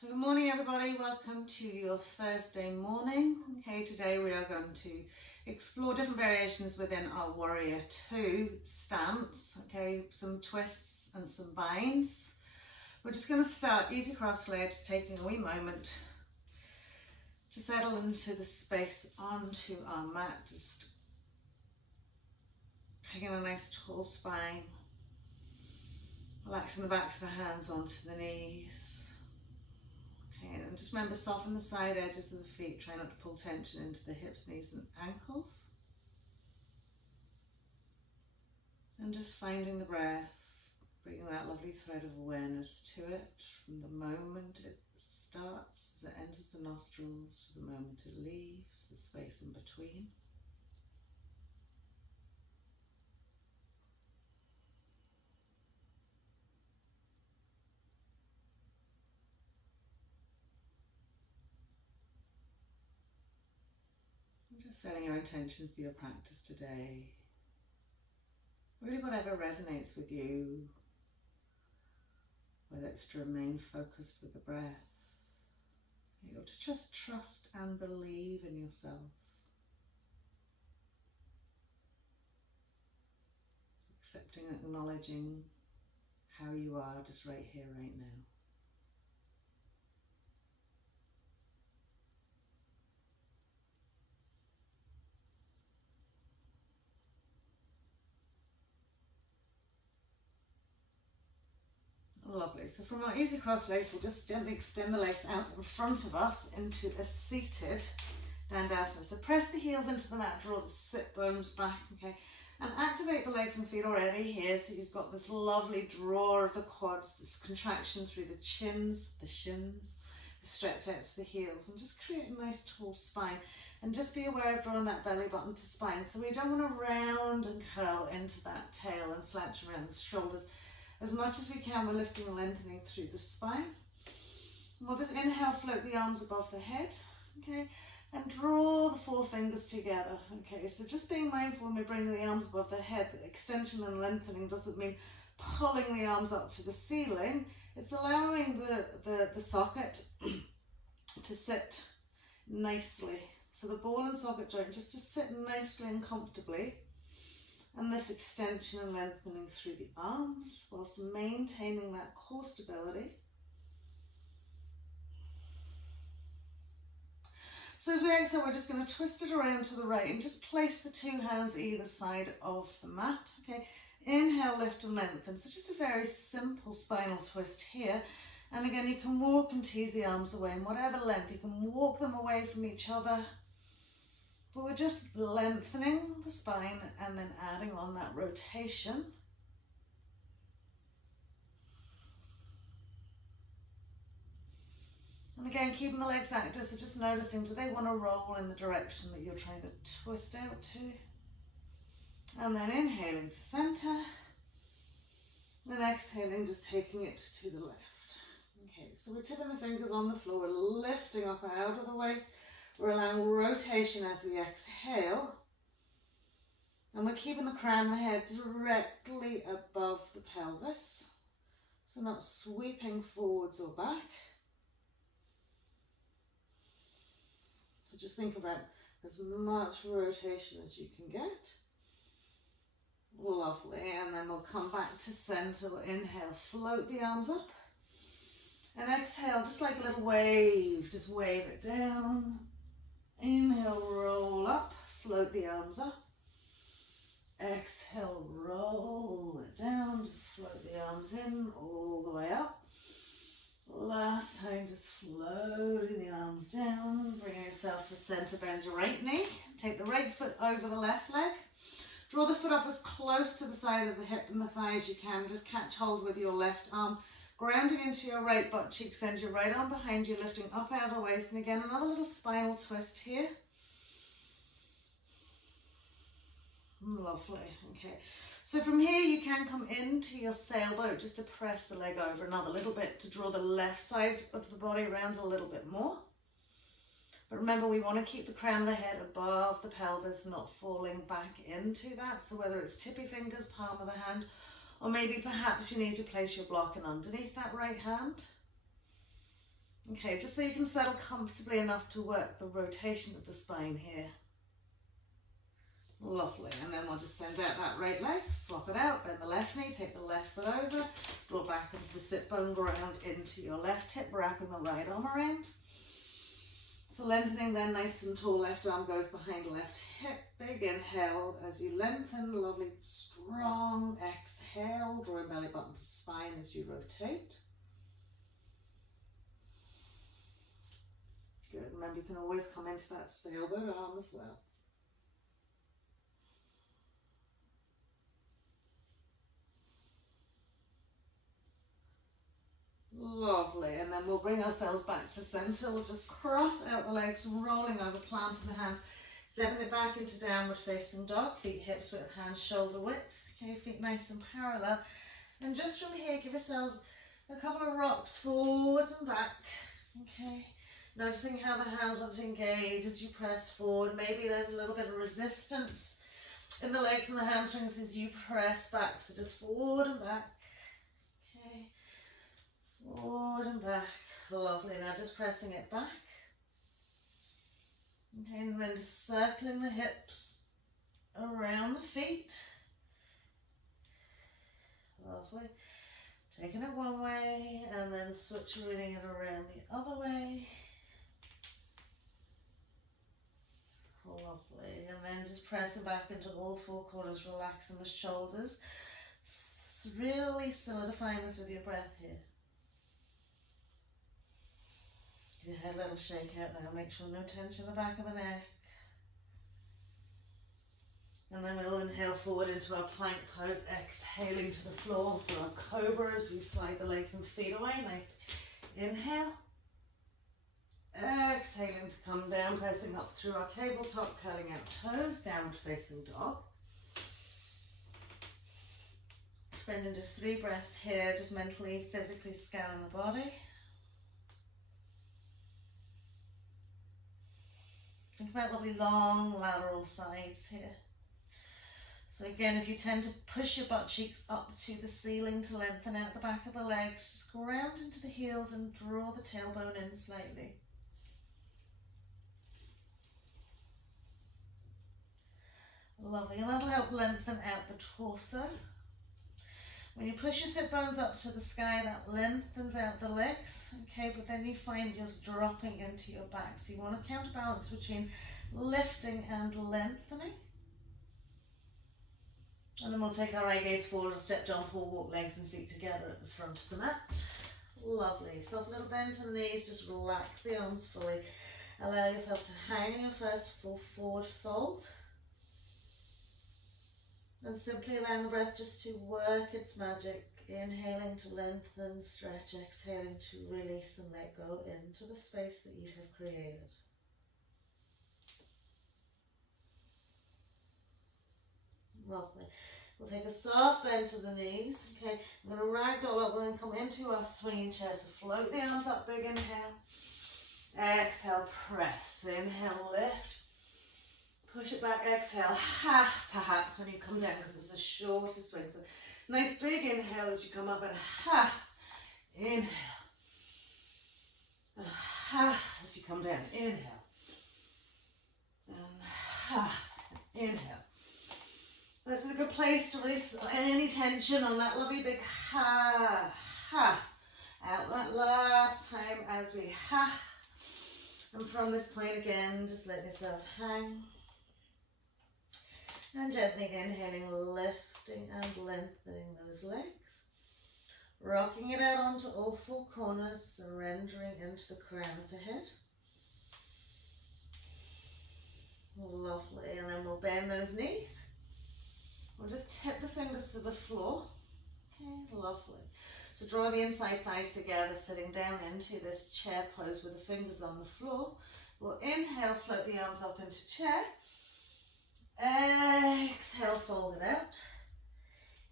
So good morning everybody, welcome to your Thursday morning. Okay, today we are going to explore different variations within our Warrior 2 stance. Okay, some twists and some binds. We're just going to start easy cross-legged, taking a wee moment to settle into the space onto our mat, just taking a nice tall spine, relaxing the backs of the hands onto the knees. Okay, and just remember, soften the side edges of the feet, try not to pull tension into the hips, knees and ankles. And just finding the breath, bringing that lovely thread of awareness to it from the moment it starts, as it enters the nostrils, to the moment it leaves, the space in between. Just setting your intention for your practice today. Really whatever resonates with you, whether it's to remain focused with the breath, or to just trust and believe in yourself. Accepting and acknowledging how you are just right here, right now. Lovely. So from our easy cross legs, we'll just gently extend the legs out in front of us into a seated dandasana. So press the heels into the mat, draw the sit bones back, okay, and activate the legs and feet already here. So you've got this lovely draw of the quads, this contraction through the chins, the shins, the stretch out to the heels, and just create a nice tall spine. And just be aware of drawing that belly button to spine. So we don't want to round and curl into that tail and slouch around the shoulders. As much as we can, we're lifting and lengthening through the spine. And we'll just inhale, float the arms above the head, okay, and draw the four fingers together, okay. So just being mindful when we bring the arms above the head, that extension and lengthening doesn't mean pulling the arms up to the ceiling. It's allowing the socket to sit nicely. So the ball and socket joint just to sit nicely and comfortably. And this extension and lengthening through the arms whilst maintaining that core stability. So as we exhale, we're just going to twist it around to the right and just place the two hands either side of the mat. Okay, inhale, lift and lengthen. So just a very simple spinal twist here. And again, you can walk and tease the arms away in whatever length. You can walk them away from each other. But we're just lengthening the spine and then adding on that rotation. And again, keeping the legs active, so just noticing, do they want to roll in the direction that you're trying to twist out to? And then inhaling to center. And exhaling, just taking it to the left. Okay, so we're tipping the fingers on the floor, we're lifting up out of the waist. We're allowing rotation as we exhale, and we're keeping the crown of the head directly above the pelvis, so not sweeping forwards or back. So just think about as much rotation as you can get. Lovely, and then we'll come back to center. We'll inhale, float the arms up, and exhale, just like a little wave, just wave it down. Inhale, roll up, float the arms up. Exhale, roll it down, just float the arms in, all the way up. Last time, just floating the arms down, bringing yourself to center, bend your right knee. Take the right foot over the left leg. Draw the foot up as close to the side of the hip and the thigh as you can. Just catch hold with your left arm. Grounding into your right butt cheek, send your right arm behind you, lifting up out of the waist. And again, another little spinal twist here. Lovely, okay. So from here, you can come into your sailboat just to press the leg over another little bit to draw the left side of the body around a little bit more. But remember, we want to keep the crown of the head above the pelvis, not falling back into that. So whether it's tippy fingers, palm of the hand, or maybe perhaps you need to place your block in underneath that right hand. Okay, just so you can settle comfortably enough to work the rotation of the spine here. Lovely, and then we'll just send out that right leg, swap it out, bend the left knee, take the left foot over, draw back into the sit bone, ground into your left hip, wrapping the right arm around. So lengthening then, nice and tall, left arm goes behind left hip, big inhale as you lengthen, lovely, strong exhale, drawing belly button to spine as you rotate. Good, remember you can always come into that sailboat arm as well. Lovely, and then we'll bring ourselves back to center. We'll just cross out the legs, rolling over, planting the hands, stepping it back into downward facing dog, feet hips width, hands shoulder width. Okay, feet nice and parallel. And just from here, give yourselves a couple of rocks forwards and back. Okay, noticing how the hands want to engage as you press forward. Maybe there's a little bit of resistance in the legs and the hamstrings as you press back. So just forward and back. Okay. Forward and back. Lovely. Now just pressing it back. Okay, and then just circling the hips around the feet. Lovely. Taking it one way and then switching it around the other way. Lovely. And then just pressing back into all four corners, relaxing the shoulders. Really solidifying this with your breath here. Give your head a little shake out now. Make sure no tension in the back of the neck. And then we'll inhale forward into our plank pose, exhaling to the floor for our cobra as we slide the legs and feet away. Nice. Inhale. Exhaling to come down, pressing up through our tabletop, curling out toes, downward facing dog. Spending just 3 breaths here, just mentally, physically scanning the body. Think about lovely long lateral sides here. So again, if you tend to push your butt cheeks up to the ceiling to lengthen out the back of the legs, just ground into the heels and draw the tailbone in slightly. Lovely, and that'll help lengthen out the torso. When you push your sit bones up to the sky, that lengthens out the legs, okay, but then you find you're dropping into your back. So you want to counterbalance between lifting and lengthening. And then we'll take our eye gaze forward, step, jump, or walk legs and feet together at the front of the mat. Lovely. Soft little bend to the knees, just relax the arms fully. Allow yourself to hang in your first full forward fold. And simply allowing the breath just to work its magic. Inhaling to lengthen, stretch, exhaling to release and let go into the space that you have created. Lovely. We'll take a soft bend to the knees. Okay, I'm going to ragdoll up and then come into our swinging chair. So float the arms up, big inhale. Exhale, press. Inhale, lift. Push it back, exhale. Ha, perhaps when you come down because it's a shorter swing. So nice big inhale as you come up and ha, inhale. And ha, as you come down, inhale. And ha, inhale. This is a good place to release any tension on that lovely big ha, ha. Out that last time as we ha. And from this point again, just let yourself hang. And gently inhaling, lifting and lengthening those legs. Rocking it out onto all 4 corners, surrendering into the crown of the head. Lovely, and then we'll bend those knees. We'll just tip the fingers to the floor. Okay, lovely. So draw the inside thighs together, sitting down into this chair pose with the fingers on the floor. We'll inhale, float the arms up into chair. Exhale, fold it out.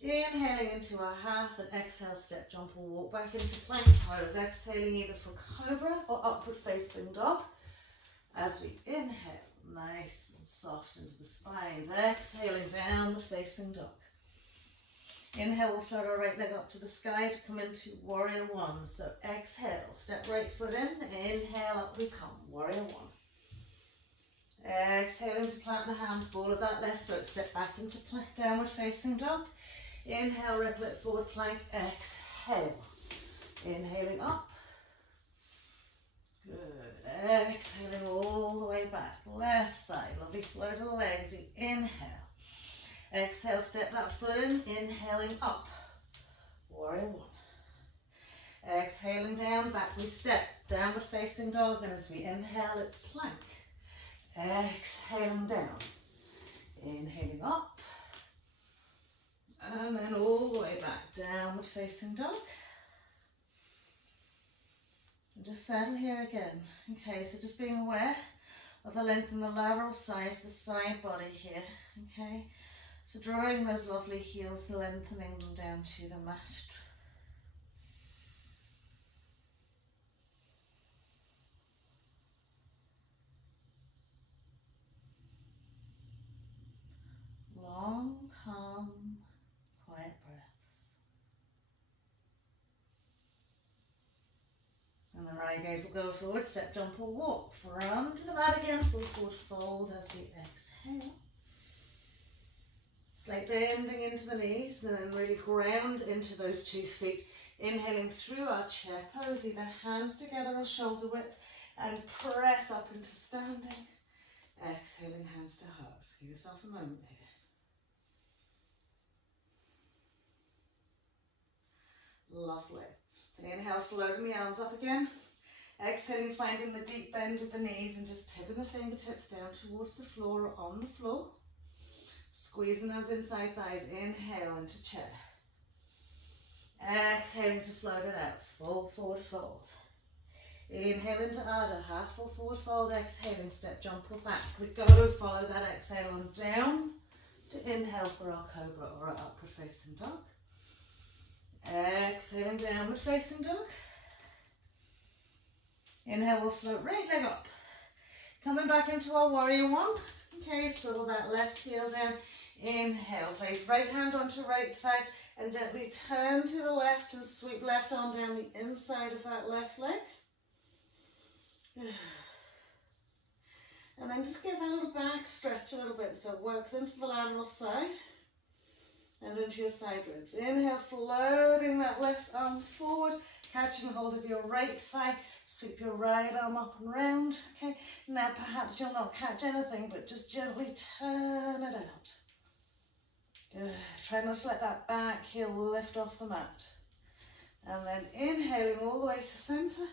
Inhaling into our half and exhale, step, jump or walk back into plank pose. Exhaling either for cobra or upward facing dog. As we inhale, nice and soft into the spines. Exhaling, downward facing dog. Inhale, we'll float our right leg up to the sky to come into warrior one. So exhale, step right foot in, inhale, up we come, warrior one. Exhaling to plant the hands, ball of that left foot, step back into downward facing dog. Inhale, ripple it forward, plank, exhale. Inhaling up. Good. Exhaling all the way back, left side, lovely flow to the legs, inhale. Exhale, step that foot in, inhaling up, warrior one. Exhaling down, back we step, downward facing dog, and as we inhale, it's plank. Exhaling down, inhaling up, and then all the way back, downward facing dog. And just settle here again. Okay, so just being aware of the length and the lateral sides, the side body here, okay? So drawing those lovely heels, lengthening them down to the mat. Long, calm, quiet breath. And the right gaze will go forward, step, jump or walk. From to the mat again, full forward fold as we exhale. Slight bending into the knees and then really ground into those 2 feet. Inhaling through our chair pose, either hands together or shoulder width, and press up into standing. Exhaling, hands to hearts. Give yourself a moment here. Lovely. So inhale, floating the arms up again. Exhaling, finding the deep bend of the knees and just tipping the fingertips down towards the floor or on the floor. Squeezing those inside thighs. Inhale into chair. Exhaling to float it out. Full forward fold. Inhale into Ardha. Half full forward fold. Exhaling, step, jump or back. We go. Follow that exhale on down to inhale for our cobra or our upward facing dog. Exhaling, downward facing dog. Inhale, we'll float right leg up. Coming back into our warrior one. Okay, swivel that left heel down. Inhale, place right hand onto right thigh and gently turn to the left and sweep left arm down the inside of that left leg. And then just get that little back stretch a little bit so it works into the lateral side and into your side ribs. Inhale, floating that left arm forward, catching hold of your right thigh. Sweep your right arm up and round. Okay, now perhaps you'll not catch anything, but just gently turn it out. Good. Try not to let that back heel lift off the mat. And then inhaling all the way to center.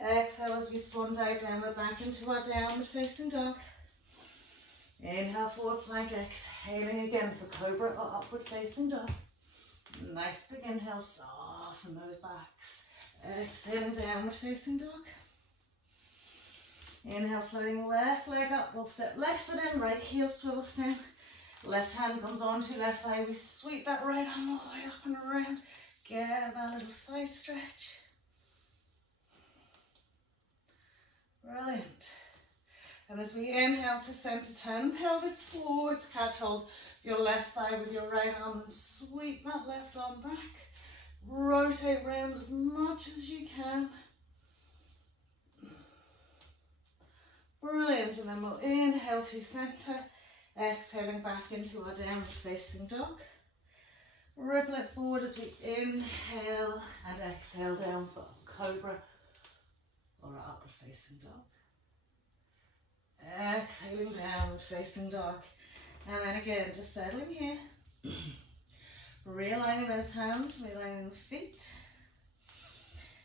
Exhale as we swan dive downward back into our downward facing dog. Inhale, forward plank. Exhaling again for cobra or upward facing dog. Nice big inhale, soften those backs. Exhaling, downward facing dog. Inhale, floating left leg up. We'll step left foot in, right heel swivels down. Left hand comes onto left thigh. We sweep that right arm all the way up and around. Get that little side stretch. Brilliant. And as we inhale to center, turn pelvis forwards, catch hold of your left thigh with your right arm and sweep that left arm back. Rotate round as much as you can. Brilliant. And then we'll inhale to center, exhaling back into our downward facing dog. Ripple it forward as we inhale and exhale down for cobra or our upward facing dog. Exhaling downward facing dog. And then again, just settling here. Realigning those hands, realigning the feet.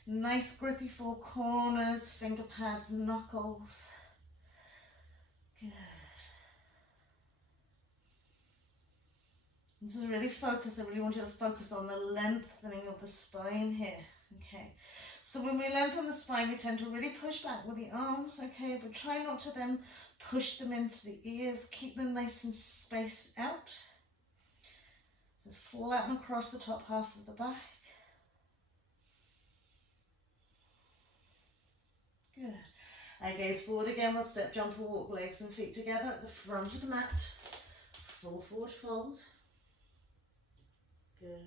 Nice grippy 4 corners, finger pads, knuckles. Good. And so really focus, I really want you to focus on the lengthening of the spine here. Okay. So when we lengthen the spine, we tend to really push back with the arms, okay, but try not to then push them into the ears. Keep them nice and spaced out. Flatten across the top half of the back. Good. I gaze forward again. We'll step, jump, or walk, legs and feet together at the front of the mat. Full forward fold. Good.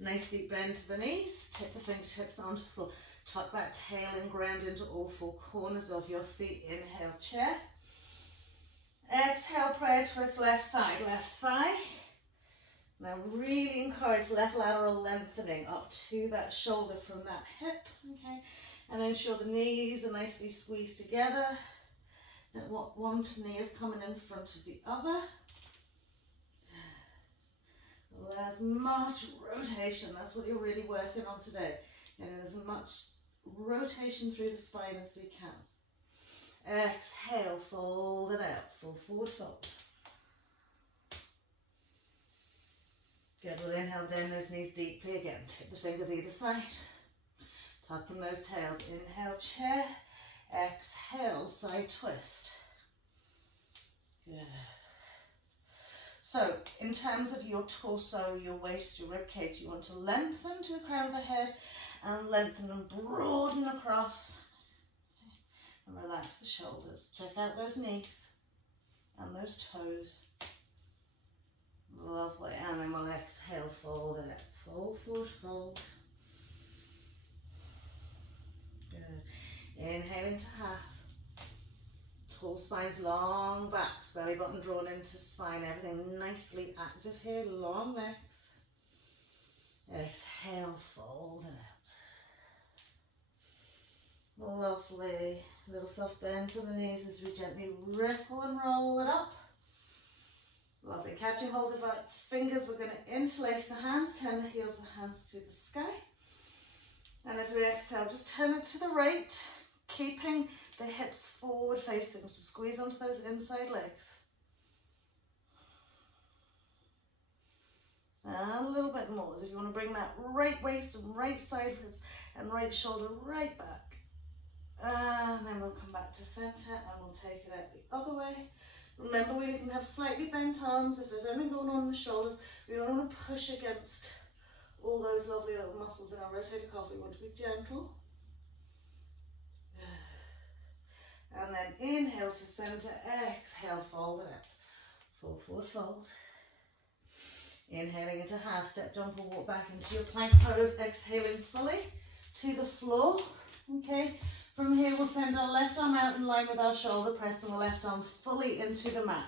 Nice deep bend to the knees. Tip the fingertips onto the floor. Tuck that tail and ground into all four corners of your feet. Inhale, chair. Exhale, prayer twist, left side, left thigh. Now really encourage left lateral lengthening up to that shoulder from that hip, okay? And ensure the knees are nicely squeezed together. That one knee is coming in front of the other. As much rotation, that's what you're really working on today. And as much rotation through the spine as we can. Exhale, fold it out, full forward fold. Good, we'll inhale down those knees deeply again. Tip the fingers either side. Tuck from those tails. Inhale, chair. Exhale, side twist. Good. So, in terms of your torso, your waist, your ribcage, you want to lengthen to the crown of the head and lengthen and broaden across. And relax the shoulders. Check out those knees and those toes. Lovely. And then we'll exhale, fold it out. Fold, forward, fold. Good. Inhaling to half. Tall spines, long backs, belly button drawn into spine. Everything nicely active here. Long legs. Exhale, fold it out. Lovely. Little soft bend to the knees as we gently ripple and roll it up. Lovely. Catching hold of our fingers, we're going to interlace the hands, turn the heels of the hands to the sky. And as we exhale, just turn it to the right, keeping the hips forward facing. So squeeze onto those inside legs. And a little bit more. So if you want to bring that right waist and right side ribs and right shoulder right back. And then we'll come back to center and we'll take it out the other way. Remember, we can have slightly bent arms. If there's anything going on in the shoulders, we don't want to push against all those lovely little muscles in our rotator cuff. We want to be gentle. And then inhale to center, exhale, fold it out. Full forward fold. Inhaling into half step jump or walk back into your plank pose, exhaling fully to the floor. Okay. From here, we'll send our left arm out in line with our shoulder, pressing the left arm fully into the mat.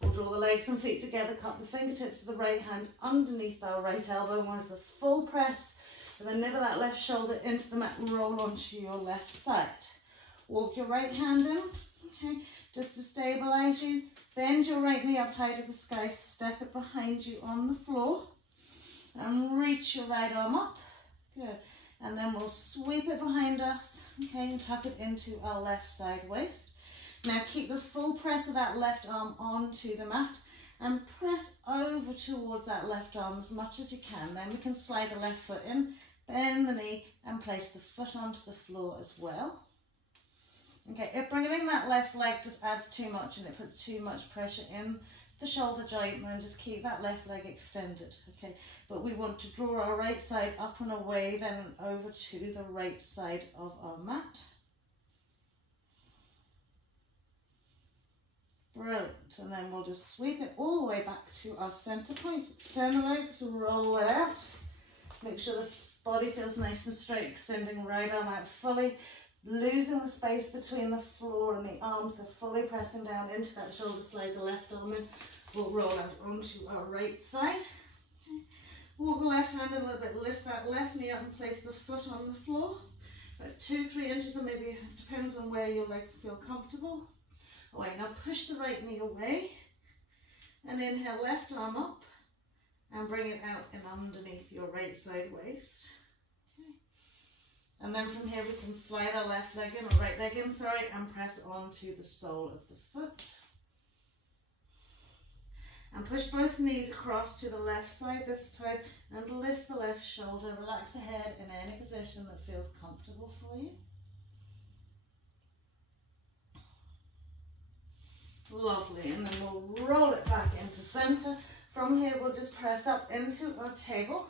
We'll draw the legs and feet together, cup the fingertips of the right hand underneath our right elbow. Once the full press, and then nibble that left shoulder into the mat and roll onto your left side. Walk your right hand in, okay, just to stabilize you. Bend your right knee up high to the sky, step it behind you on the floor, and reach your right arm up. Good. And then we'll sweep it behind us, okay, and tuck it into our left side waist. Now keep the full press of that left arm onto the mat and press over towards that left arm as much as you can. Then we can slide the left foot in, bend the knee and place the foot onto the floor as well. Okay, if bringing that left leg just adds too much and it puts too much pressure in the shoulder joint, then just keep that left leg extended, okay? But we want to draw our right side up and away, then over to the right side of our mat. Brilliant. And then we'll just sweep it all the way back to our center point. Extend the legs, roll it out. Make sure the body feels nice and straight, extending right arm out fully. Losing the space between the floor and the arms, so fully pressing down into that shoulder, slide the left arm in. We'll roll out onto our right side. Okay. Walk the left hand a little bit, lift that left knee up and place the foot on the floor. About 2-3 inches, or maybe it depends on where your legs feel comfortable. All right, now push the right knee away and inhale, left arm up and bring it out and underneath your right side waist. And then from here we can slide our left leg in, or right leg in, sorry, and press onto the sole of the foot. And push both knees across to the left side this time and lift the left shoulder. Relax the head in any position that feels comfortable for you. Lovely, and then we'll roll it back into center. From here we'll just press up into our table.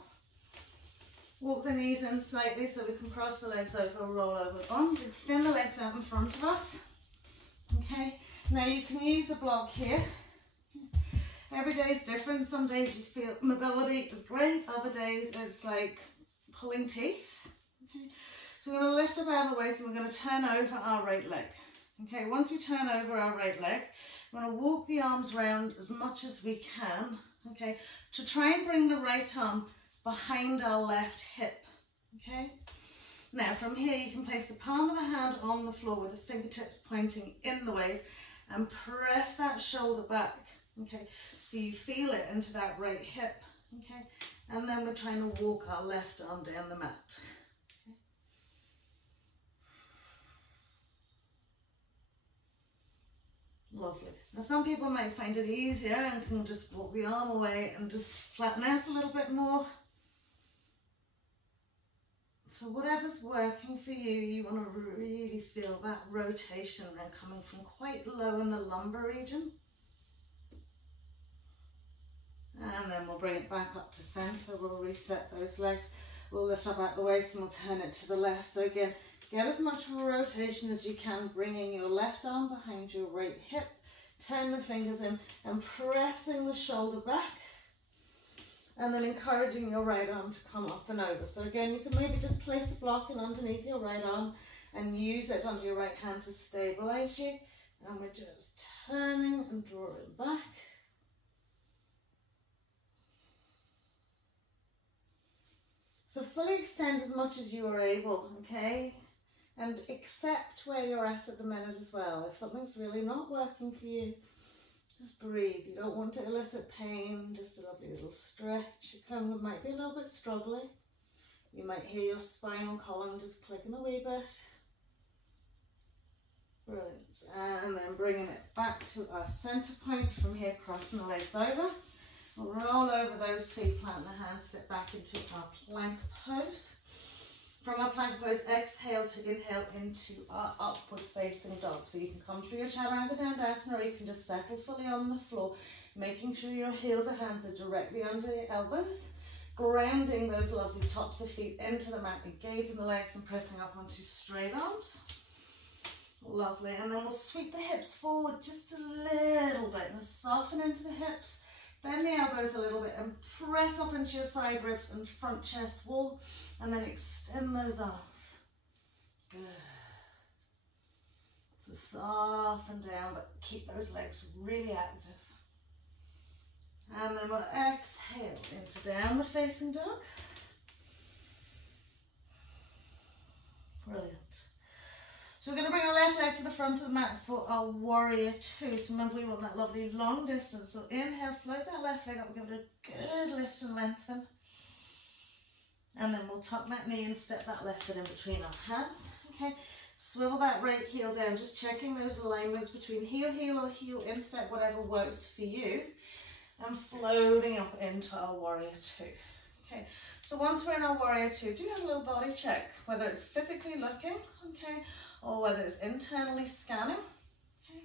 Walk the knees in slightly so we can cross the legs over, roll over bones, extend the legs out in front of us. Okay, now you can use a block here. Every day is different. Some days you feel mobility is great, other days it's like pulling teeth. Okay. So we're going to lift up out of the waist and we're going to turn over our right leg. Okay, once we turn over our right leg, we're going to walk the arms round as much as we can, okay, to try and bring the right arm behind our left hip, okay. Now from here you can place the palm of the hand on the floor with the fingertips pointing in the waist and press that shoulder back, okay, so you feel it into that right hip, okay, and then we're trying to walk our left arm down the mat. Okay. Lovely. Now some people might find it easier and can just walk the arm away and just flatten out a little bit more. So whatever's working for you, you want to really feel that rotation then coming from quite low in the lumbar region. And then we'll bring it back up to center. We'll reset those legs. We'll lift up at the waist and we'll turn it to the left. So again, get as much rotation as you can, bringing your left arm behind your right hip. Turn the fingers in and pressing the shoulder back. And then encouraging your right arm to come up and over. So again, you can maybe just place a block in underneath your right arm and use it under your right hand to stabilize you. And we're just turning and drawing back. So fully extend as much as you are able, okay? And accept where you're at the minute as well. If something's really not working for you, just breathe. You don't want to elicit pain, just a lovely little stretch. It might be a little bit struggling. You might hear your spinal column just clicking a wee bit. Brilliant. And then bringing it back to our center point from here, crossing the legs over. We'll roll over those feet, plant the hands, step back into our plank pose. From our plank pose, exhale to inhale into our upward facing dog. So you can come through your chaturanga dandasana or you can just settle fully on the floor, making sure your heels and hands are directly under your elbows, grounding those lovely tops of feet into the mat, engaging the legs and pressing up onto straight arms. Lovely. And then we'll sweep the hips forward just a little bit and soften into the hips. Bend the elbows a little bit and press up into your side ribs and front chest wall, and then extend those arms. Good. So soften down, but keep those legs really active. And then we'll exhale into downward facing dog. Brilliant. So we're going to bring our left leg to the front of the mat for our warrior two. So remember, we want that lovely long distance. So inhale, float that left leg up, we'll give it a good lift and lengthen. And then we'll tuck that knee and step that left foot in between our hands. Okay, swivel that right heel down, just checking those alignments between heel, heel or heel instep, whatever works for you. And floating up into our warrior two. Okay, so once we're in our warrior two, do have a little body check, whether it's physically looking, okay, or whether it's internally scanning. Okay,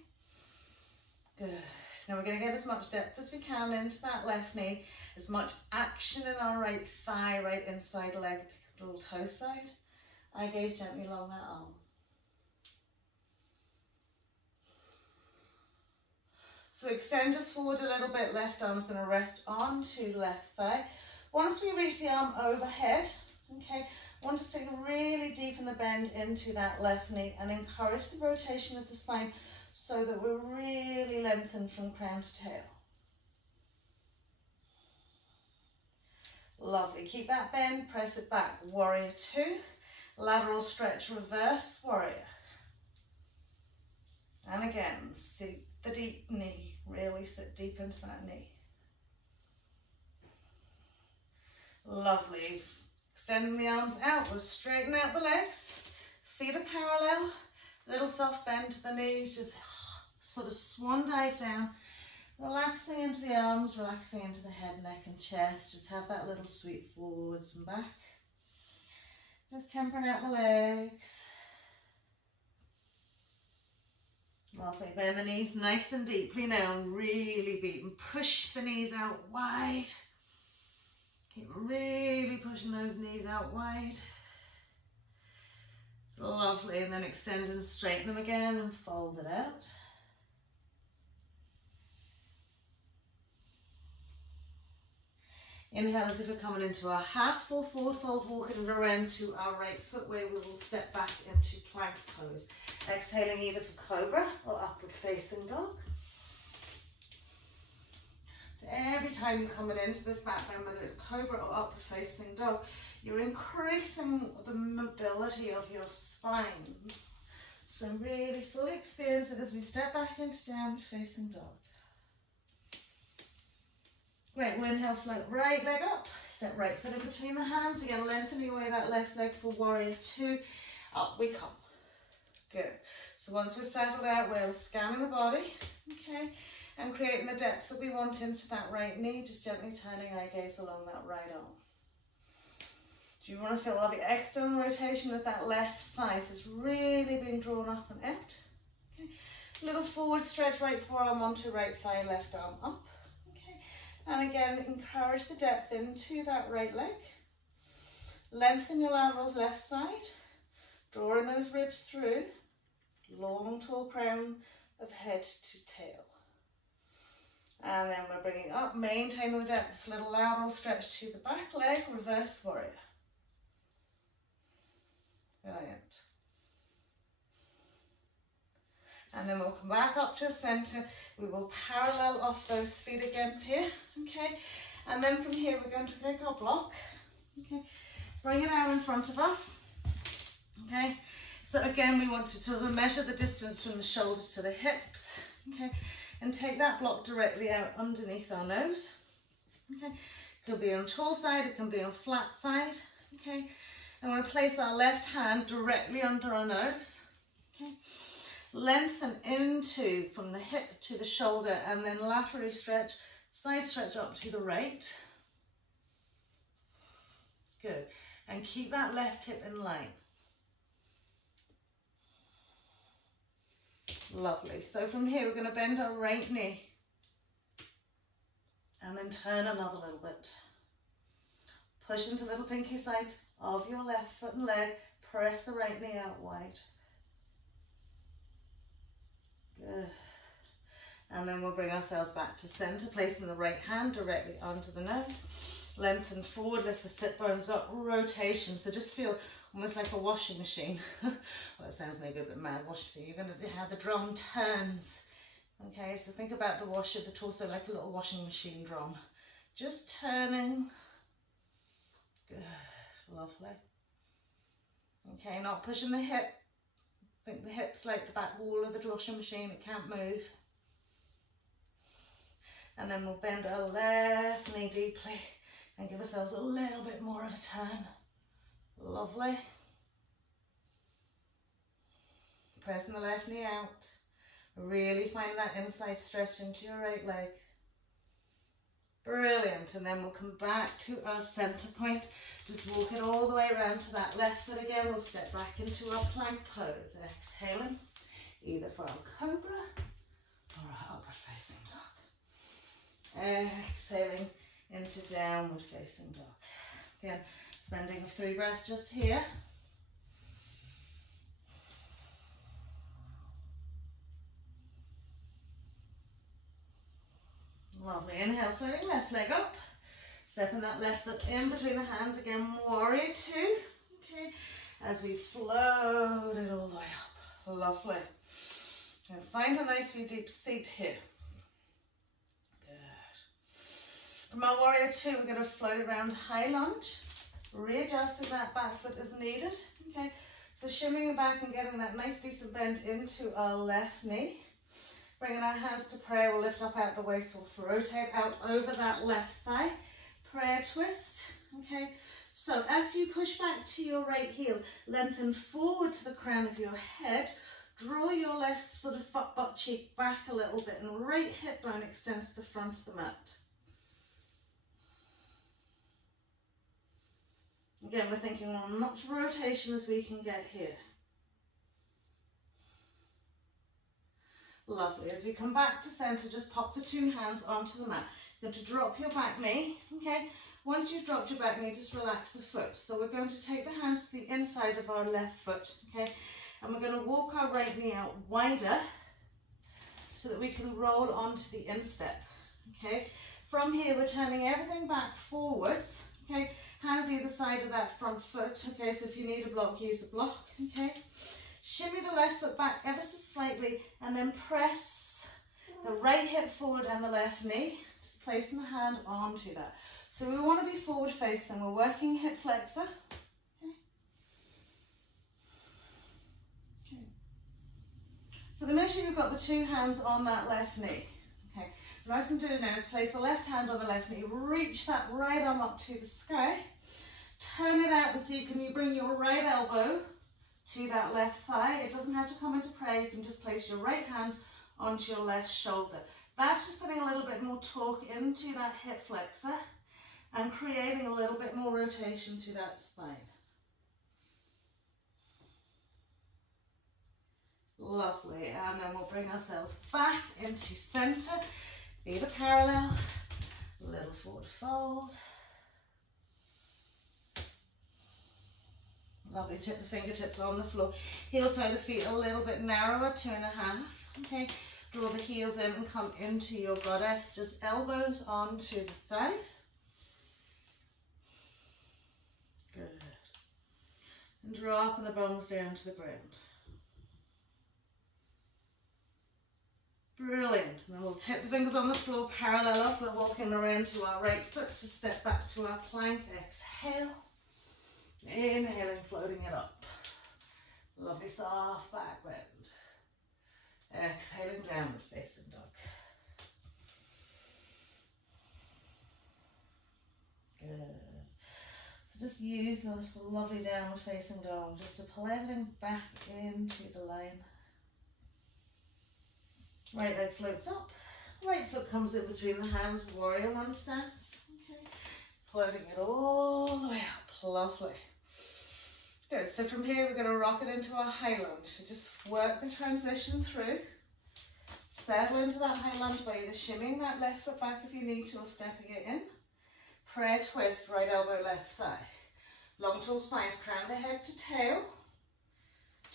good. Now we're going to get as much depth as we can into that left knee, as much action in our right thigh, right inside leg, pick up a little toe side. I gaze gently along that arm. So extend just forward a little bit, left arm's going to rest onto left thigh. Once we reach the arm overhead, okay, I want to stick really deep in the bend into that left knee and encourage the rotation of the spine so that we're really lengthened from crown to tail. Lovely. Keep that bend, press it back. Warrior two, lateral stretch, reverse warrior. And again, see the deep knee, really sit deep into that knee. Lovely. Extending the arms outwards, straighten out the legs, feet are parallel, little soft bend to the knees, just sort of swan dive down, relaxing into the arms, relaxing into the head, neck and chest, just have that little sweep forwards and back. Just tempering out the legs. Lovely, bend the knees nice and deeply now and really deep and push the knees out wide. Keep really pushing those knees out wide. Lovely, and then extend and straighten them again and fold it out. Inhale as if we're coming into a half full forward fold, walking around to our right foot where we will step back into plank pose. Exhaling either for cobra or upward facing dog. So every time you're coming into this back bend, whether it's cobra or upward facing dog, you're increasing the mobility of your spine. So really fully experience it as we step back into downward facing dog. Great, we'll inhale, float right leg up, step right foot in between the hands, again lengthening away that left leg for warrior two, up we come. Good, so once we're settled out, we're scanning the body, okay, and creating the depth that we want into that right knee, just gently turning our gaze along that right arm. Do you want to feel all the external rotation of that left thigh is really being drawn up and out? Okay. Little forward stretch, right forearm onto right thigh, left arm up. Okay. And again, encourage the depth into that right leg. Lengthen your laterals left side, drawing those ribs through. Long, tall crown of head to tail. And then we're bringing up, maintaining the depth, little lateral stretch to the back leg, reverse warrior. Brilliant. And then we'll come back up to a centre. We will parallel off those feet again here, okay? And then from here we're going to take our block, okay? Bring it out in front of us, okay? So again, we want to sort of measure the distance from the shoulders to the hips, okay? And take that block directly out underneath our nose, okay? It could be on tall side, it can be on flat side, okay? And we're going to place our left hand directly under our nose, okay? Lengthen into from the hip to the shoulder and then laterally stretch, side stretch up to the right. Good. And keep that left hip in line. Lovely. So from here, we're going to bend our right knee and then turn another little bit. Push into little pinky side of your left foot and leg. Press the right knee out wide. Good. And then we'll bring ourselves back to center, placing the right hand directly onto the nose. Lengthen forward, lift the sit bones up, rotation. So just feel almost like a washing machine. Well, it sounds maybe a bit mad, washing machine. You're going to have the drum turns. Okay, so think about the washer, the torso like a little washing machine drum. Just turning. Good, lovely. Okay, not pushing the hip. Think the hip's like the back wall of the washing machine, it can't move. And then we'll bend our left knee deeply and give ourselves a little bit more of a turn. Lovely. Pressing the left knee out. Really find that inside stretch into your right leg. Brilliant. And then we'll come back to our center point. Just walk it all the way around to that left foot again. We'll step back into our plank pose. Exhaling, either for our cobra or our upward facing dog. Exhaling into downward facing dog. Again, spending a 3 breaths just here. Lovely. Inhale, floating left leg up. Stepping that left foot in between the hands again, warrior two. Okay, as we float it all the way up. Lovely. And find a nice wee deep seat here. Good. From our warrior two, we're going to float around high lunge. Readjusting that back foot as needed. Okay, so shimmying it back and getting that nice decent bend into our left knee. Bringing our hands to prayer, we'll lift up out the waist, we'll rotate out over that left thigh. Prayer twist, okay? So as you push back to your right heel, lengthen forward to the crown of your head, draw your left sort of butt cheek back a little bit, and right hip bone extends to the front of the mat. Again, we're thinking on much rotation as we can get here. Lovely. As we come back to center, just pop the 2 hands onto the mat. You're going to drop your back knee, okay? Once you've dropped your back knee, just relax the foot. So we're going to take the hands to the inside of our left foot, okay? And we're going to walk our right knee out wider so that we can roll onto the instep, okay? From here, we're turning everything back forwards, okay? Hands either side of that front foot, okay? So if you need a block, use a block, okay? Shimmy the left foot back ever so slightly, and then press the right hip forward and the left knee, just placing the hand onto that. So we want to be forward facing. We're working hip flexor. Okay. Okay. So the minute you've got the two hands on that left knee, okay, what I'm doing now is place the left hand on the left knee, reach that right arm up to the sky, turn it out and see, can you bring your right elbow to that left thigh? It doesn't have to come into prayer, you can just place your right hand onto your left shoulder. That's just putting a little bit more torque into that hip flexor and creating a little bit more rotation to that spine. Lovely, and then we'll bring ourselves back into center, feet are parallel, little forward fold. Lovely, tip the fingertips on the floor. Heel toe the feet a little bit narrower, 2.5, okay. Draw the heels in and come into your goddess, just elbows onto the thighs. Good. And drop the bones down to the ground. Brilliant. And then we'll tip the fingers on the floor, parallel up. We're walking around to our right foot to step back to our plank. Exhale. Inhaling, floating it up. Lovely soft back bend. Exhaling, downward facing dog. Good. So just use this lovely downward facing dog just to pull everything back into the line. Right leg floats up, right foot comes in between the hands, warrior one stance. Okay, floating it all the way up, lovely. Good, so from here we're going to rock it into our high lunge. So just work the transition through. Settle into that high lunge by either shimmying that left foot back if you need to or stepping it in. Prayer twist, right elbow, left thigh. Long tall spines, crown the head to tail.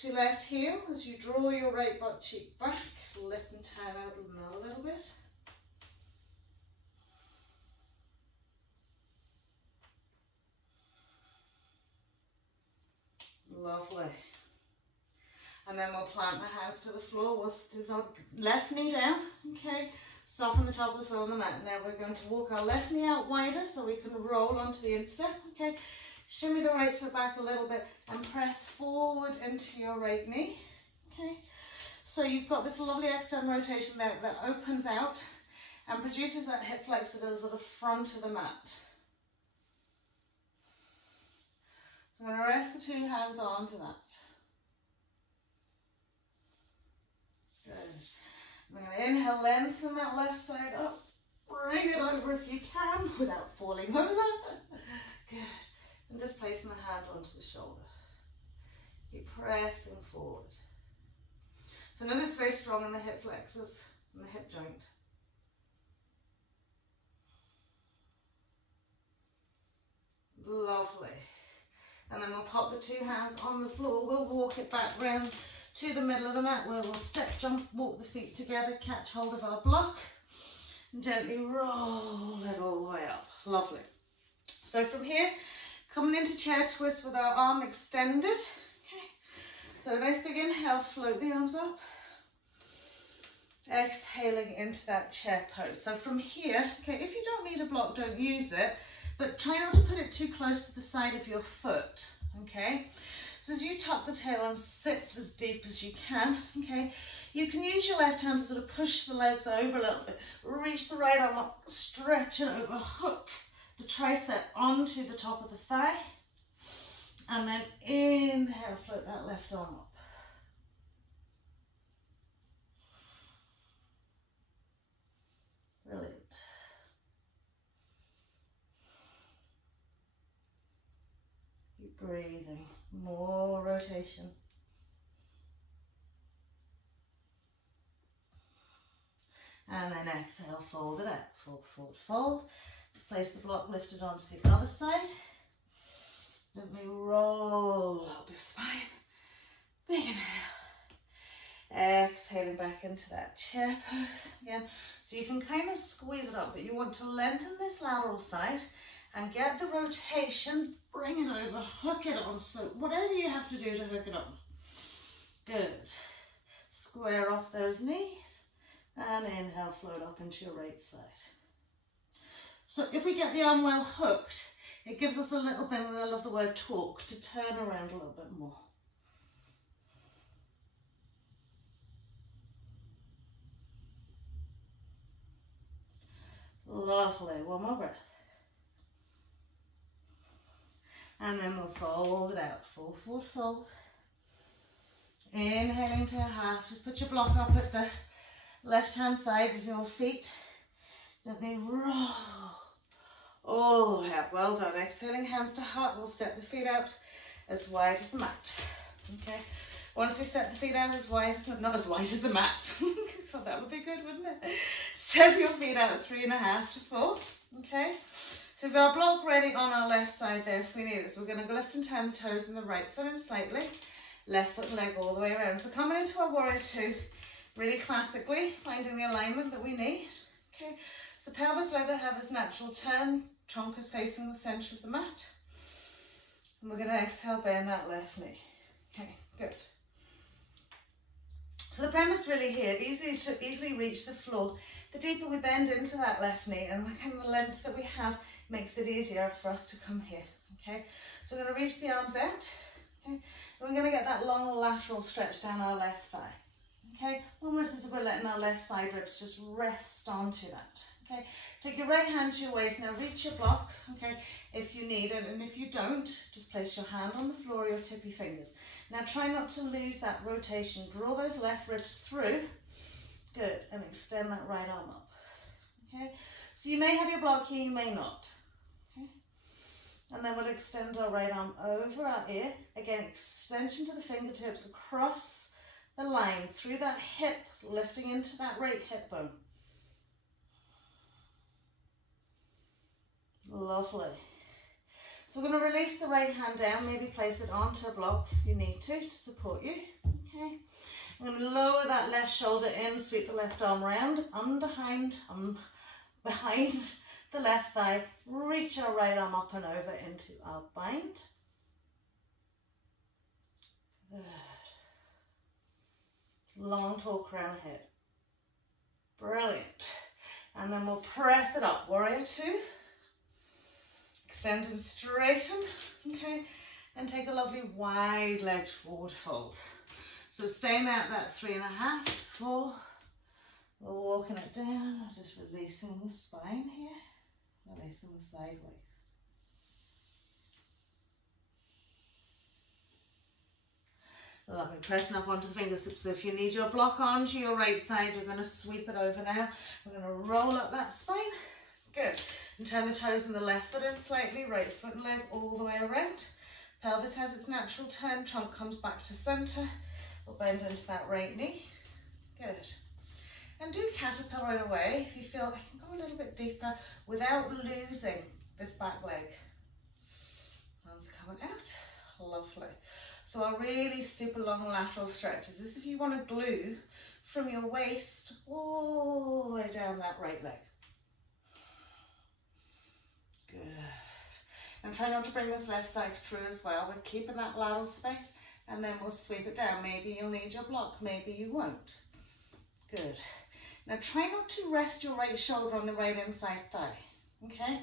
To left heel as you draw your right butt cheek back. Lift and turn out a little bit. Lovely. And then we'll plant the hands to the floor. We'll stick our left knee down. Okay. Soften the top of the foot on the mat. Now we're going to walk our left knee out wider so we can roll onto the instep. Okay. Shimmy the right foot back a little bit and press forward into your right knee. Okay. So you've got this lovely external rotation there that opens out and produces that hip flexor to the sort of front of the mat. So I'm going to rest the two hands onto that. Good. I'm going to inhale, lengthen that left side up. Bring it over if you can without falling over. Good. And just placing the hand onto the shoulder. Keep pressing forward. So now this is very strong in the hip flexors and the hip joint. Lovely. And then we'll pop the two hands on the floor. We'll walk it back round to the middle of the mat where we'll step, jump, walk the feet together, catch hold of our block, and gently roll it all the way up. Lovely. So from here, coming into chair twist with our arm extended. Okay. So a nice big inhale, float the arms up. Exhaling into that chair pose. So from here, okay, if you don't need a block, don't use it, but try not to put it too close to the side of your foot, okay? So as you tuck the tail and sit as deep as you can, okay, you can use your left hand to sort of push the legs over a little bit, reach the right arm up, stretch it over, hook the tricep onto the top of the thigh, and then inhale, float that left arm up. Brilliant. Keep breathing, more rotation. And then exhale, fold it out, fold, fold, fold. Just place the block lifted onto the other side. Gently roll up your spine. Big inhale. Exhaling back into that chair pose again. So you can kind of squeeze it up, but you want to lengthen this lateral side and get the rotation, bring it over, hook it on. So whatever you have to do to hook it on. Good. Square off those knees and inhale, float up into your right side. So if we get the arm well hooked, it gives us a little bit, and I love the word torque, to turn around a little bit more. Lovely, one more breath. And then we'll fold it out, full forward fold. Inhaling to a half, just put your block up at the left hand side with your feet. Gently roll all the way up, well done. Exhaling, hands to heart, we'll step the feet out as wide as the mat. Okay, once we set the feet out as wide as, not as wide as the mat, God, that would be good, wouldn't it? Step your feet out at 3.5 to 4, okay? So we've got our block ready on our left side there if we need it. So we're going to go lift and turn the toes in the right foot in slightly, left foot and leg all the way around. So coming into our warrior two, really classically, finding the alignment that we need, okay? So pelvis, let it have its natural turn, trunk is facing the centre of the mat. And we're going to exhale, bend that left knee. Okay, good. So the premise really here, easily reach the floor. The deeper we bend into that left knee and the kind of the length that we have makes it easier for us to come here, okay? So we're going to reach the arms out, okay? And we're going to get that long lateral stretch down our left thigh, okay? Almost as if we're letting our left side ribs just rest onto that, okay? Take your right hand to your waist, now reach your block, okay, if you need it, and if you don't, just place your hand on the floor or your tippy fingers. Now try not to lose that rotation, draw those left ribs through, good, and extend that right arm up, okay? So you may have your block here, you may not, okay? And then we'll extend our right arm over our ear, again, extension to the fingertips across the line, through that hip, lifting into that right hip bone. Lovely. So we're going to release the right hand down, maybe place it onto a block if you need to support you, okay? I'm going to lower that left shoulder in, sweep the left arm round, behind the left thigh, reach our right arm up and over into our bind. Good. Long talk around the head. Brilliant. And then we'll press it up, warrior two. Extend and straighten, okay, and take a lovely wide-legged forward fold. So staying at that 3.5, 4, we're walking it down, just releasing the spine here, releasing the side waist. Lovely, pressing up onto the fingertips. So if you need your block onto your right side, you're going to sweep it over now. We're going to roll up that spine. Good. And turn the toes in the left foot in slightly, right foot and leg all the way around. Pelvis has its natural turn, trunk comes back to centre. We'll bend into that right knee. Good. And do caterpillar in a way if you feel I can go a little bit deeper without losing this back leg. Arms coming out. Lovely. So a really super long lateral stretch is this if you want to glue from your waist all the way down that right leg. Good. And try not to bring this left side through as well. We're keeping that lateral space and then we'll sweep it down. Maybe you'll need your block, maybe you won't. Good. Now try not to rest your right shoulder on the right inside thigh, okay?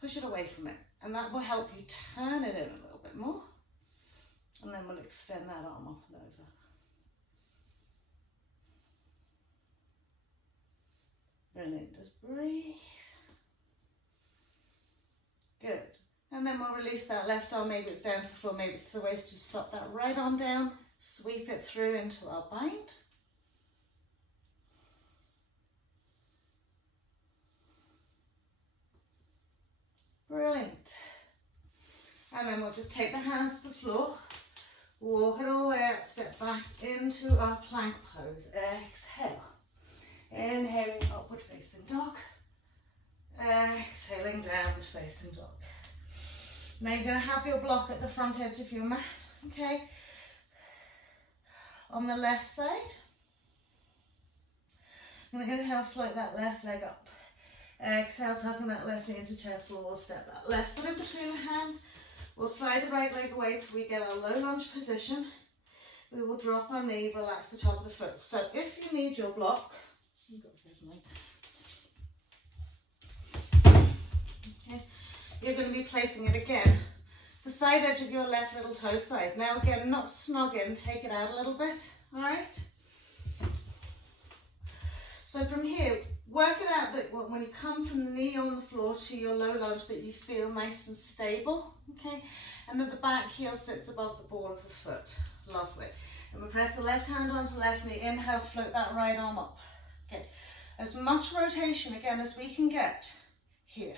Push it away from it and that will help you turn it in a little bit more. And then we'll extend that arm up and over. Brilliant, just breathe. Good. And then we'll release that left arm, maybe it's down to the floor, maybe it's to the waist, just stop that right arm down, sweep it through into our bind. Brilliant. And then we'll just take the hands to the floor, walk it all the way out, step back into our plank pose. Exhale. Inhaling, upward facing dog. Exhaling, downward facing dog. Now you're going to have your block at the front edge of your mat, okay? on the left side. I'm going to inhale, float that left leg up. Exhale, tucking that left knee into chest wall. We'll step that left foot in between the hands. We'll slide the right leg away till we get our low lunge position. We will drop our knee, relax the top of the foot. So if you need your block, okay, you're going to be placing it again, the side edge of your left little toe side. Now again, not snug in, take it out a little bit, all right? So from here, work it out that when you come from the knee on the floor to your low lunge, that you feel nice and stable, okay? And that the back heel sits above the ball of the foot. Lovely. And we press the left hand onto the left knee. Inhale, float that right arm up. Okay. As much rotation again as we can get here.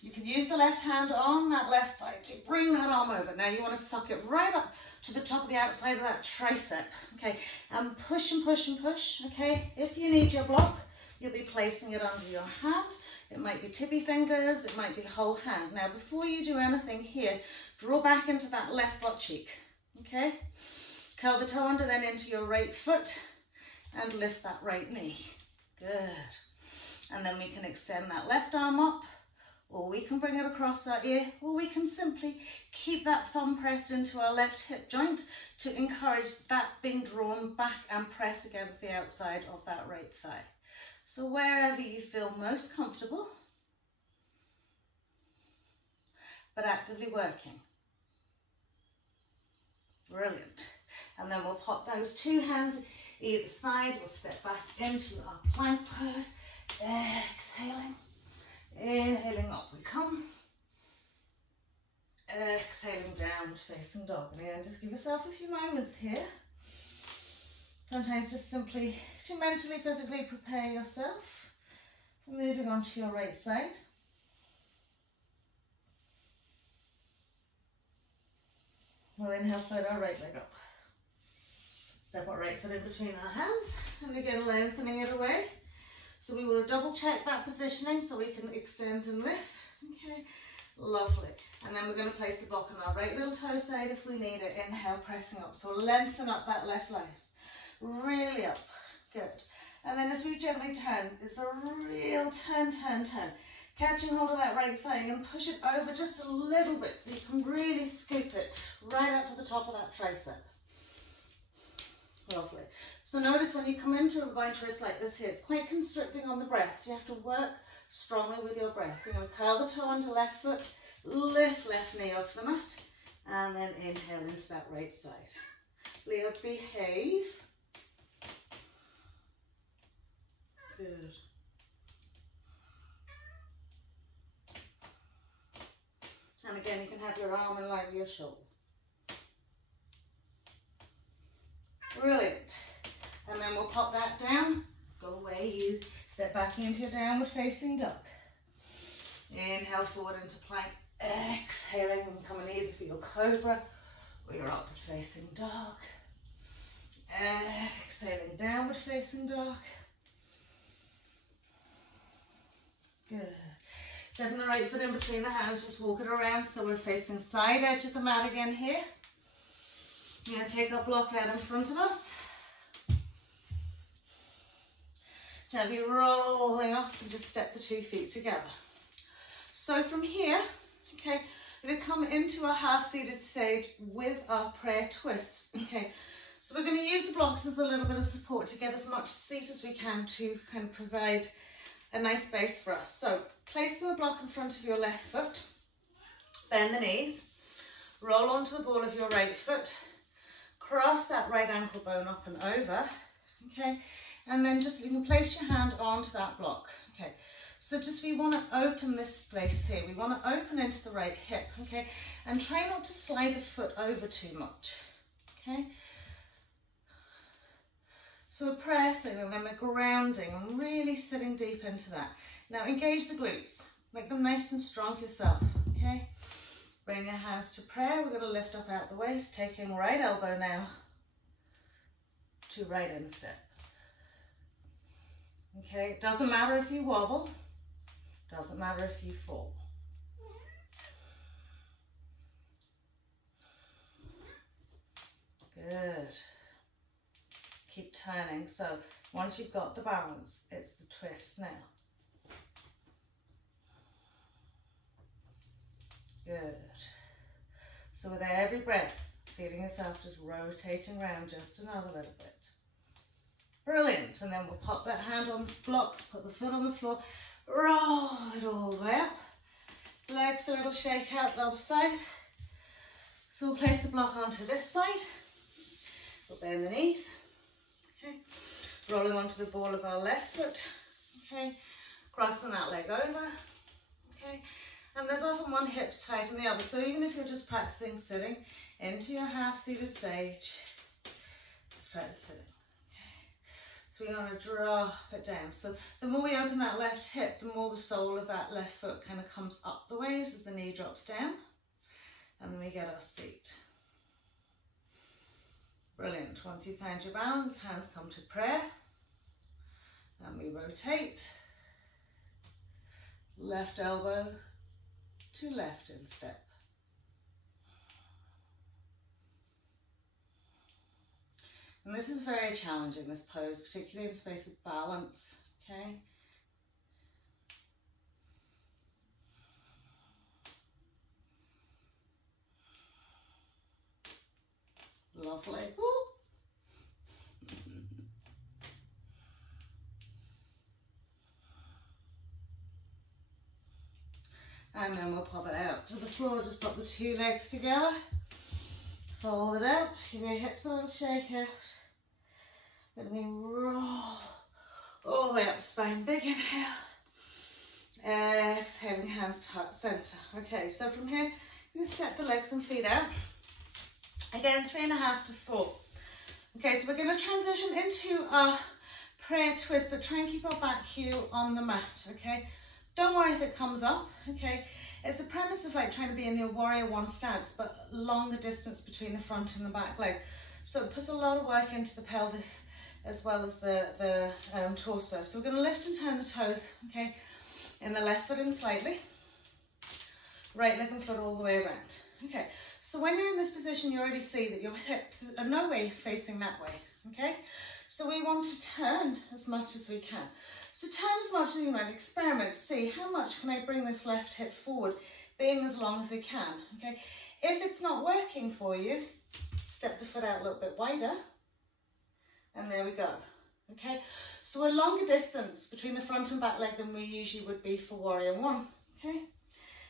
You can use the left hand on that left thigh to bring that arm over. Now you want to suck it right up to the top of the outside of that tricep. Okay. And push and push and push. Okay. If you need your block, you'll be placing it under your hand. It might be tippy fingers, it might be whole hand. Now before you do anything here, draw back into that left butt cheek, okay? Curl the toe under, then into your right foot and lift that right knee. Good. And then we can extend that left arm up, or we can bring it across our ear, or we can simply keep that thumb pressed into our left hip joint to encourage that being drawn back and press against the outside of that right thigh. So wherever you feel most comfortable, but actively working. Brilliant. And then we'll pop those two hands either side. We'll step back into our plank pose. Exhaling. Inhaling up we come. Exhaling down, facing dog. And again, just give yourself a few moments here. Sometimes just simply to mentally, physically prepare yourself for moving on to your right side. We'll inhale, float our right leg up. Step our right foot in between our hands, and again lengthening it away. So we want to double check that positioning so we can extend and lift. Okay, lovely. And then we're going to place the block on our right little toe side if we need it. Inhale, pressing up. So lengthen up that left leg. Really up. Good. And then as we gently turn, it's a real turn, turn, turn. Catching hold of that right thigh and push it over just a little bit so you can really scoop it right up to the top of that tricep. Lovely. So notice when you come into a bind twist like this here, it's quite constricting on the breath. You have to work strongly with your breath. You're going to curl the toe under left foot, lift left knee off the mat, and then inhale into that right side. Leo, behave. Good. And again, you can have your arm in line with your shoulder. Brilliant. And then we'll pop that down. Go away, you. Step back into your downward facing dog. Inhale forward into plank. Exhaling and coming either for your cobra or your upward facing dog. Exhaling, downward facing dog. Good. Stepping the right foot in between the hands, just walk it around so we're facing side edge of the mat again here. You're going to take our block out in front of us. Gently rolling up and just step the 2 feet together. So from here, okay, we're going to come into a half-seated stage with our prayer twist. Okay, so we're going to use the blocks as a little bit of support to get as much seat as we can to kind of provide a nice base for us. So place the block in front of your left foot, bend the knees, roll onto the ball of your right foot, cross that right ankle bone up and over, okay, and then just you can place your hand onto that block. Okay, so just we want to open this space here. We want to open into the right hip, okay, and try not to slide the foot over too much, okay. So we're pressing and then we're grounding and really sitting deep into that. Now engage the glutes, make them nice and strong for yourself, okay. Bring your hands to prayer. We're going to lift up out the waist, taking right elbow now to right instep. Okay, it doesn't matter if you wobble, doesn't matter if you fall. Good. keep turning. So once you've got the balance, it's the twist now. Good. So with every breath, feeling yourself just rotating around just another little bit. Brilliant. And then we'll pop that hand on the block, put the foot on the floor, roll it all the way up. Legs a little shake out the other side. So we'll place the block onto this side. We'll bend the knees. Okay. Rolling onto the ball of our left foot. Okay. Crossing that leg over. Okay. And there's often one hip's tight than the other. So even if you're just practicing sitting into your half-seated sage, just practice sitting. So we want to drop it down. So the more we open that left hip, the more the sole of that left foot kind of comes up the waist as the knee drops down. And then we get our seat. Brilliant. Once you've found your balance, hands come to prayer. And we rotate. Left elbow to left instep. And this is very challenging, this pose, particularly in space of balance, okay? Lovely. Woo. And then we'll pop it out to the floor, just pop the two legs together. Fold it out, give your hips a little shake out. And then roll all the way up the spine. Big inhale. Exhaling, hands to heart center. Okay, so from here, you step the legs and feet out. Again, 3.5 to 4. Okay, so we're going to transition into a prayer twist, but try and keep our back heel on the mat, okay? Don't worry if it comes up, okay? It's the premise of like trying to be in your warrior one stance, but longer distance between the front and the back leg. So it puts a lot of work into the pelvis as well as the torso. So we're going to lift and turn the toes, okay? In the left foot in slightly. Right leg and foot all the way around. Okay, so when you're in this position, you already see that your hips are no way facing that way, okay? So we want to turn as much as we can. So turn as much as you might. Experiment, see how much can I bring this left hip forward, being as long as I can, okay? If it's not working for you, step the foot out a little bit wider, and there we go, okay? So a longer distance between the front and back leg than we usually would be for warrior one, okay?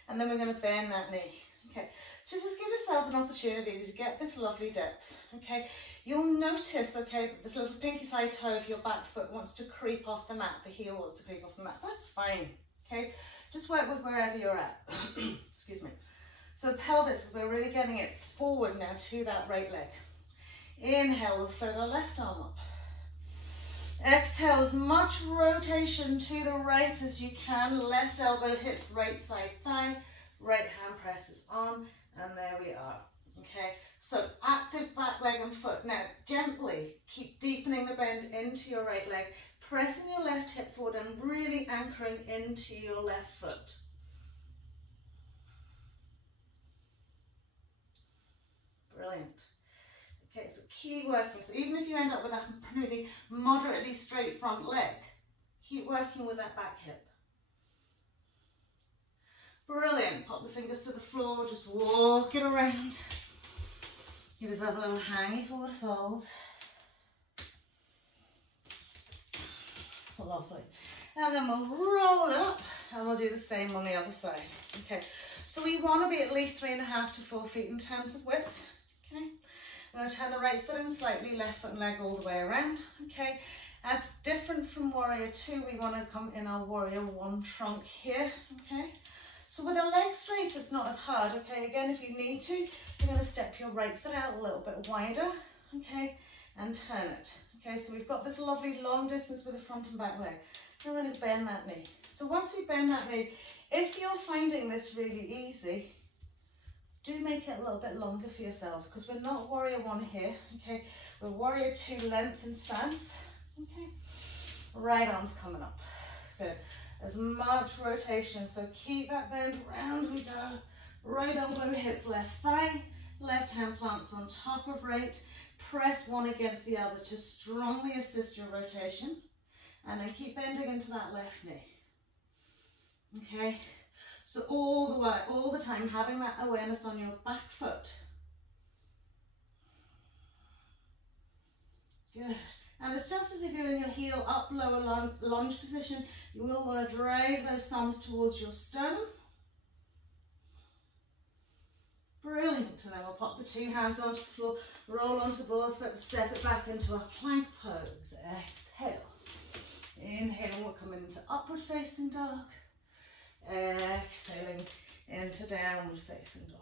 And then we're going to bend that knee, okay? So just give yourself an opportunity to get this lovely depth, okay? You'll notice, okay, that this little pinky side toe of your back foot wants to creep off the mat, the heel wants to creep off the mat. That's fine, okay? Just work with wherever you're at. Excuse me. So pelvis, we're really getting it forward now to that right leg. Inhale, we'll float our left arm up. Exhale, as much rotation to the right as you can. Left elbow hits right side thigh, right hand presses on, and there we are. Okay, so active back leg and foot. Now, gently keep deepening the bend into your right leg, pressing your left hip forward and really anchoring into your left foot. Brilliant. Okay, so keep working. So even if you end up with a really moderately straight front leg, keep working with that back hip. Brilliant. Pop the fingers to the floor, just walk it around. Give yourself a little hangy forward fold. Lovely. And then we'll roll it up and we'll do the same on the other side. Okay, so we want to be at least 3.5 to 4 feet in terms of width. Okay, I'm going to turn the right foot in slightly, left foot and leg all the way around. Okay, as different from warrior 2, we want to come in our warrior 1 trunk here. Okay, so with our legs straight, it's not as hard. Okay, again, if you need to, you're going to step your right foot out a little bit wider. Okay, and turn it. Okay, so we've got this lovely long distance with the front and back leg. We're going to bend that knee. So once we bend that knee, if you're finding this really easy, do make it a little bit longer for yourselves, because we're not warrior 1 here. Okay, we're warrior 2 length and stance. Okay, right arm's coming up. Good. As much rotation, so keep that bend, round we go. Right elbow hits left thigh, left hand plants on top of right. press one against the other to strongly assist your rotation, and then keep bending into that left knee. Okay, so all the way, all the time, having that awareness on your back foot. Good. And it's just as if you're in your heel up, lower lunge position. You will want to drive those thumbs towards your sternum. Brilliant. And then we'll pop the two hands onto the floor, roll onto both foot, step it back into a plank pose. Exhale. Inhaling, we'll come into upward facing dog. Exhaling into downward facing dog.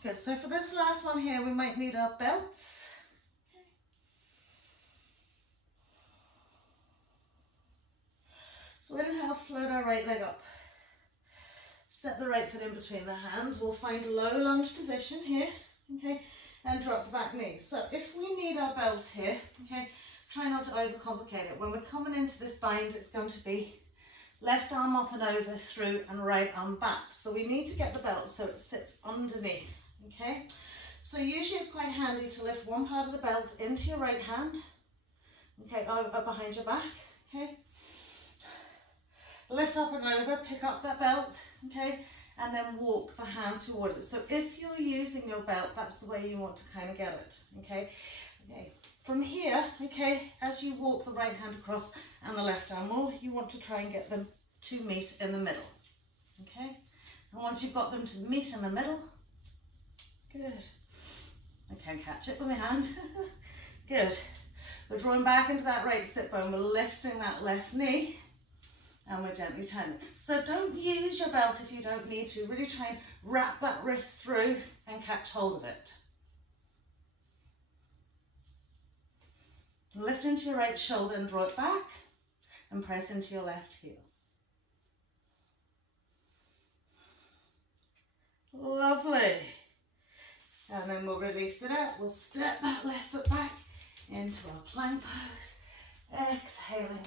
Good, so for this last one here, we might need our belts. Okay. So inhale, float our right leg up. Step the right foot in between the hands. We'll find a low lunge position here, okay, and drop the back knee. So if we need our belts here, okay, try not to overcomplicate it. When we're coming into this bind, it's going to be left arm up and over, through, and right arm back. So we need to get the belt so it sits underneath. Okay, so usually it's quite handy to lift one part of the belt into your right hand, okay, over behind your back, okay, lift up and over, pick up that belt, okay, and then walk the hands toward it. So if you're using your belt, that's the way you want to kind of get it, okay. Okay, from here, okay, as you walk the right hand across and the left arm, you want to try and get them to meet in the middle, okay, and once you've got them to meet in the middle, good. I can't catch it with my hand. Good. We're drawing back into that right sit bone. We're lifting that left knee and we're gently turning. So don't use your belt if you don't need to. Really try and wrap that wrist through and catch hold of it. Lift into your right shoulder and draw it back and press into your left heel. Lovely. And then we'll release it out. We'll step that left foot back into our plank pose. Exhaling.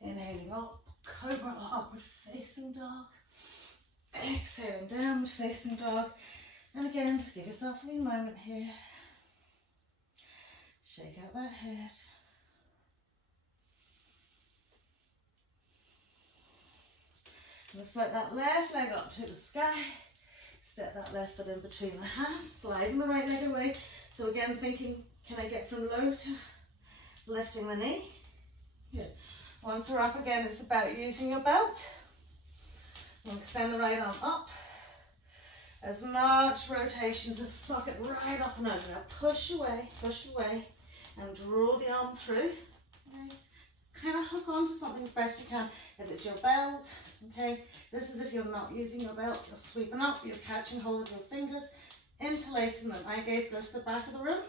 Inhaling up. Cobra or upward facing dog. Exhaling, downward facing dog. And again, just give yourself a wee moment here. Shake out that head. We'll float that left leg up to the sky. Step that left foot in between the hands, sliding the right leg away. So again, thinking, can I get from low to lifting the knee? Good. Once we're up again, it's about using your belt. And extend the right arm up. As much rotation to suck it right up and over. Now push away, and draw the arm through. Okay. Kind of hook onto something as best you can. If it's your belt, okay, this is if you're not using your belt, you're sweeping up, you're catching hold of your fingers, interlacing them. Eye gaze goes to the back of the room,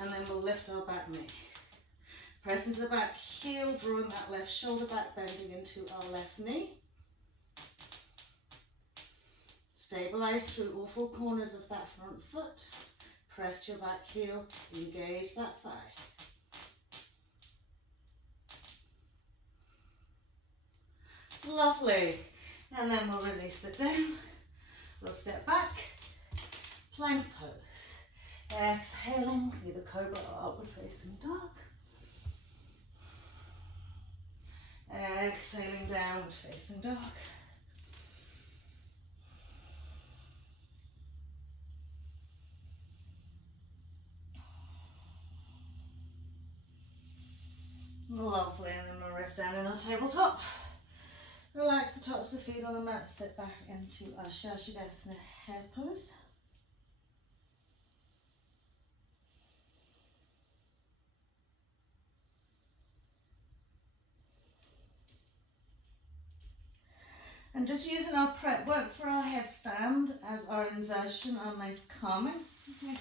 and then we'll lift our back knee. Press into the back heel, drawing that left shoulder back, bending into our left knee. Stabilize through all four corners of that front foot. Press to your back heel, engage that thigh. Lovely. And then we'll release it down. We'll step back, plank pose. Exhaling, either cobra or upward facing dog. Exhaling, downward facing dog. Lovely, and then we'll rest down in our tabletop. Relax the tops of the feet on the mat, step back into our Shashidasana hair pose. And just using our prep work for our headstand as our inversion, our nice calming. Okay.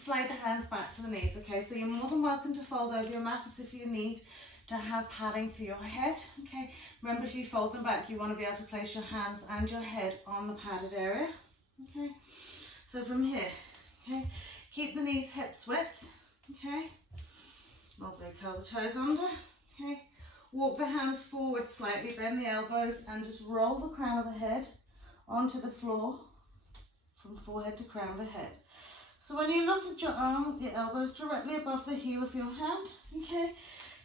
Slide the hands back to the knees, okay? So you're more than welcome to fold over your mats if you need to have padding for your head, okay? Remember, if you fold them back, you want to be able to place your hands and your head on the padded area, okay? So from here, okay? Keep the knees hips width, okay? Lovely, curl the toes under, okay? Walk the hands forward slightly, bend the elbows, and just roll the crown of the head onto the floor from forehead to crown of the head. So when you look at your arm, your elbow is directly above the heel of your hand, okay?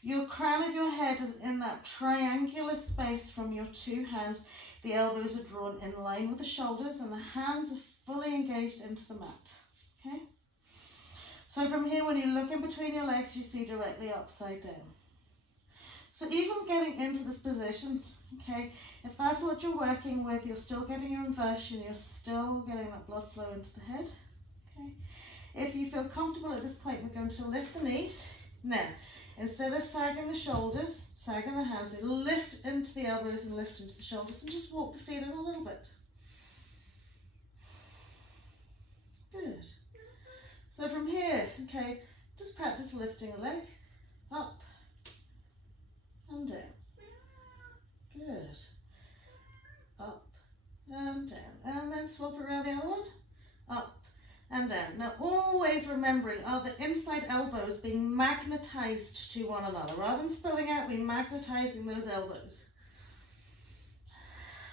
Your crown of your head is in that triangular space from your two hands. The elbows are drawn in line with the shoulders and the hands are fully engaged into the mat, okay? So from here, when you look in between your legs, you see directly upside down. So even getting into this position, okay, if that's what you're working with, you're still getting your inversion, you're still getting that blood flow into the head, okay? If you feel comfortable at this point, we're going to lift the knees. Now, instead of sagging the shoulders, sagging the hands, we lift into the elbows and lift into the shoulders and just walk the feet in a little bit. Good. So from here, okay, just practice lifting a leg up and down. Good. Up and down. And then swap around the other one. Up and down. Now always remembering, are the inside elbows being magnetized to one another? Rather than spilling out, we're magnetizing those elbows.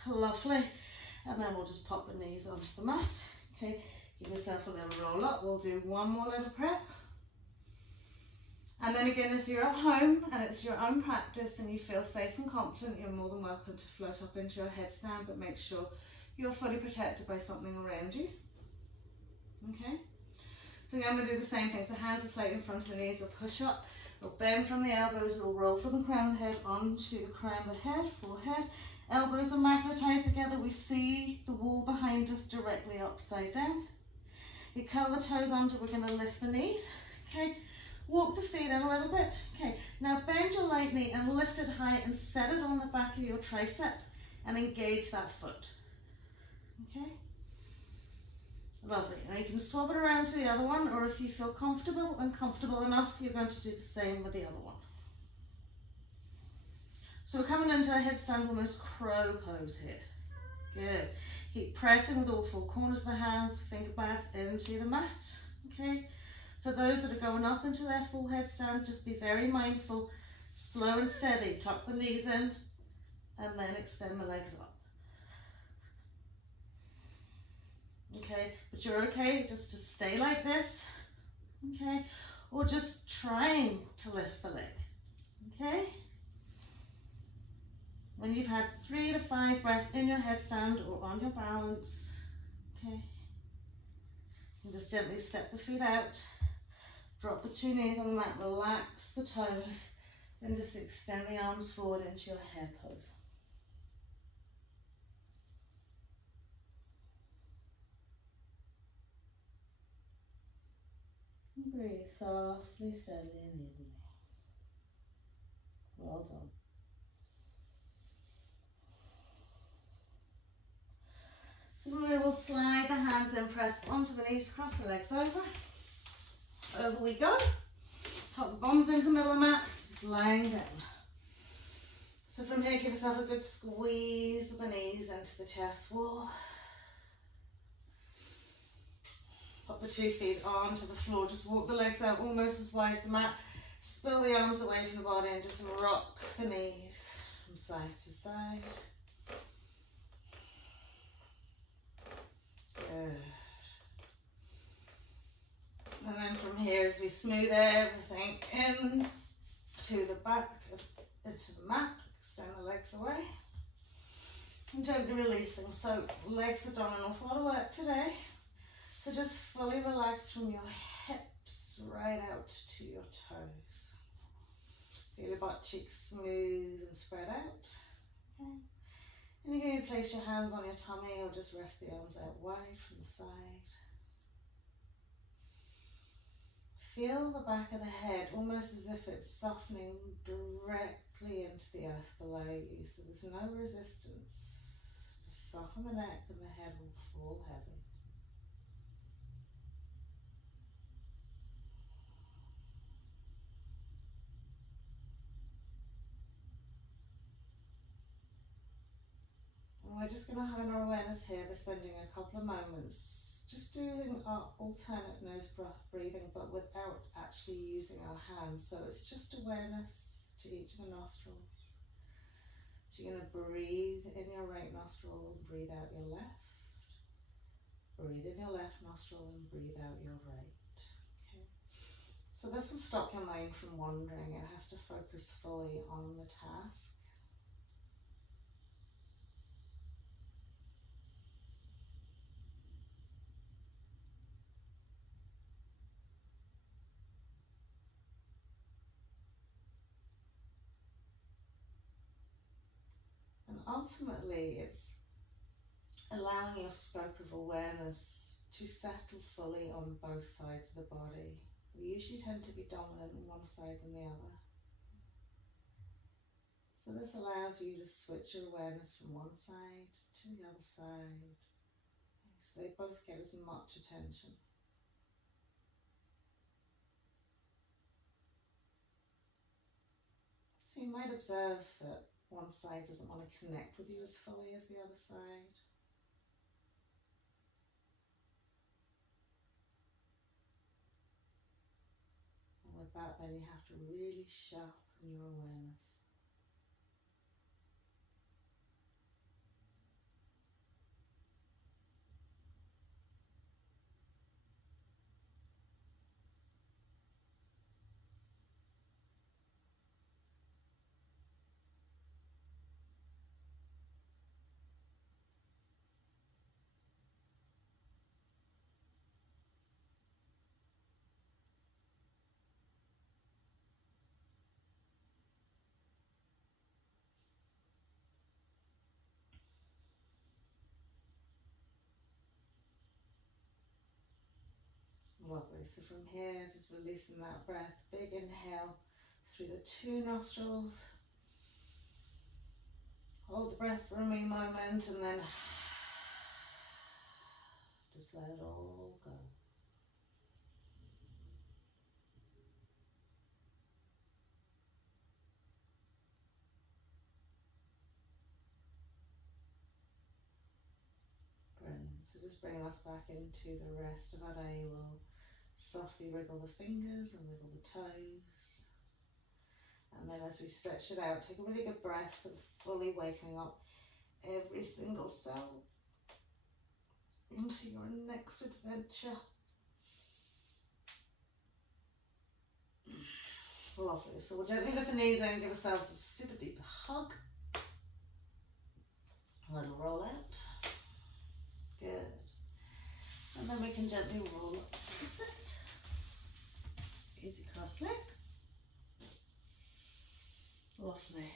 Lovely. And then we'll just pop the knees onto the mat. Okay, give yourself a little roll up. We'll do one more little prep. And then again, as you're at home and it's your own practice and you feel safe and confident, you're more than welcome to float up into your headstand, but make sure you're fully protected by something around you. Okay, so again, we'll do the same things. The hands are slightly in front of the knees. We'll push up, we'll bend from the elbows, we'll roll from the crown of the head onto the crown of the head, forehead. Elbows are magnetized together. We see the wall behind us directly upside down. You curl the toes under, we're going to lift the knees. Okay, walk the feet in a little bit. Okay, now bend your light knee and lift it high and set it on the back of your tricep and engage that foot. Okay. Lovely. Now you can swap it around to the other one, or if you feel comfortable and comfortable enough, you're going to do the same with the other one. So we're coming into a headstand almost crow pose here. Good. Keep pressing with all four corners of the hands, finger pads into the mat. Okay. For those that are going up into their full headstand, just be very mindful, slow and steady. Tuck the knees in and then extend the legs up. Okay, but you're okay just to stay like this, okay, or just trying to lift the leg, okay? When you've had 3 to 5 breaths in your headstand or on your balance, okay, you can just gently step the feet out, drop the 2 knees on the mat, relax the toes, then just extend the arms forward into your hare pose. Breathe softly, steadily and evenly. Well done. So we will slide the hands in, press onto the knees, cross the legs over. Over we go. Tuck the bums into the middle of the mat, lying down. So from here, give yourself a good squeeze of the knees into the chest wall. Pop the 2 feet onto the floor, just walk the legs out almost as wide as the mat. Spill the arms away from the body and just rock the knees from side to side. Good. And then from here, as we smooth everything into the back, into the mat, extend the legs away. And gently releasing. So legs have done an awful lot of work today. So just fully relax from your hips right out to your toes. Feel your butt cheeks smooth and spread out. Okay. And you can either place your hands on your tummy or just rest the arms out wide from the side. Feel the back of the head almost as if it's softening directly into the earth below you. So there's no resistance. Just soften the neck and the head will fall heavy. We're just going to hone our awareness here by spending a couple of moments just doing our alternate nose breathing, but without actually using our hands. So it's just awareness to each of the nostrils. So you're going to breathe in your right nostril and breathe out your left. Breathe in your left nostril and breathe out your right. Okay. So this will stop your mind from wandering. It has to focus fully on the task. And ultimately, it's allowing your scope of awareness to settle fully on both sides of the body. We usually tend to be dominant on one side than the other. So this allows you to switch your awareness from one side to the other side. So they both get as much attention. So you might observe that one side doesn't want to connect with you as fully as the other side. And with that, then you have to really sharpen your awareness. Lovely. So from here, just releasing that breath. Big inhale through the two nostrils. Hold the breath for a wee moment and then just let it all go. Brilliant. So just bring us back into the rest of our day. We'll softly wriggle the fingers and wiggle the toes. And then as we stretch it out, take a really good breath, sort of fully waking up every single cell into your next adventure. Lovely. So we'll gently lift the knees in, give ourselves a super deep hug. A little roll out. Good. And then we can gently roll up to sit. Easy cross-legged. Lovely.